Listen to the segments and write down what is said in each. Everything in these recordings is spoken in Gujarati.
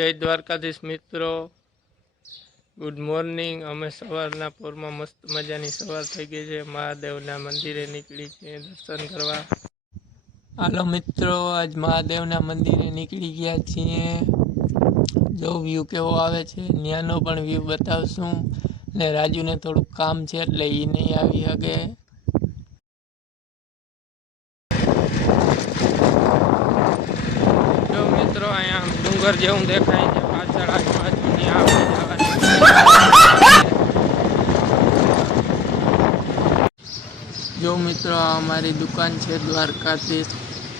જય દ્વારકાધીશ મિત્રો, ગુડ મોર્નિંગ। અમે સવારના પોરમાં મસ્ત મજાની સવાર થઈ ગઈ છે। મહાદેવના મંદિરે નીકળી છે દર્શન કરવા। હાલો મિત્રો, આજ મહાદેવના મંદિરે નીકળી ગયા છીએ। જો વ્યૂ કેવો આવે છે ત્યાંનો પણ વ્યૂ બતાવશું। ને રાજુને થોડુંક કામ છે એટલે એ નહીં આવી શકે। જો મિત્રો, અહીંયા ડુંગર જેવું દેખાય છે પાછળ આજુબાજુની આપણે જવાની। જો મિત્રો, આ અમારી દુકાન છે દ્વારકાધીશ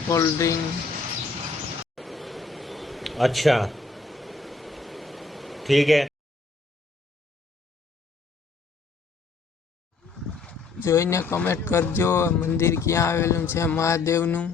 કોલ્ડ ડ્રિંક। अच्छा ठीक है। જોઈને કમેન્ટ કરજો મંદિર ક્યાં આવેલું છે મહાદેવનું।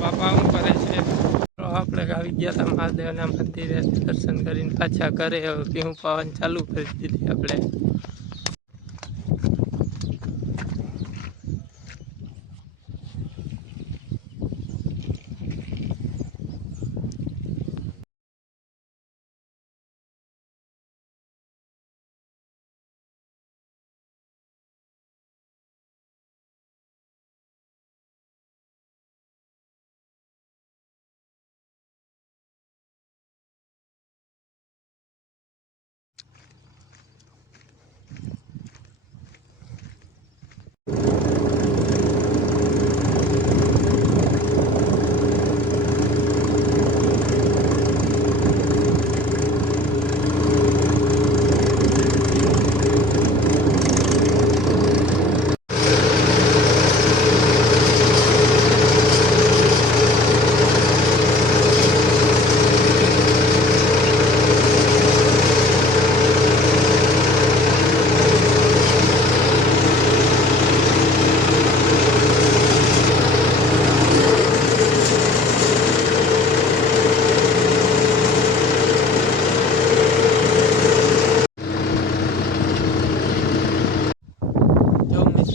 બાપા શું કરે છે? આપણે આવી ગયા હતા મહાદેવના મંદિરે દર્શન કરીને પાછા ઘરે। હવે પીવું પાવાનું ચાલુ કરી દીધી આપણે।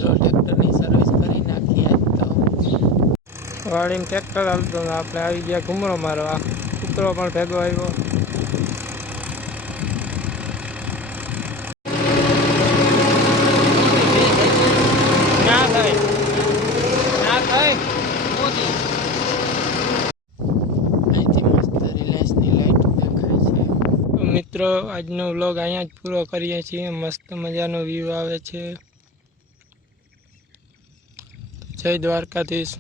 ટ્રેક્ટરની સર્વિસ કરી નાખી આજ તો। વાળીને ટ્રેક્ટર હાલતું આપણે આવી ગયા ઘૂમરો મારવા। કૂતરો પણ ભેગો આવ્યો। ના થાય ના થાય। અહીંથી મસ્ત રિલાયન્સની લાઈટ દેખાય છે। તો મિત્રો, આજનો વ્લોગ અહીંયા જ પૂરો કરીએ છીએ। મસ્ત મજાનો વ્યૂ આવે છે। જય દ્વારકાધીશ।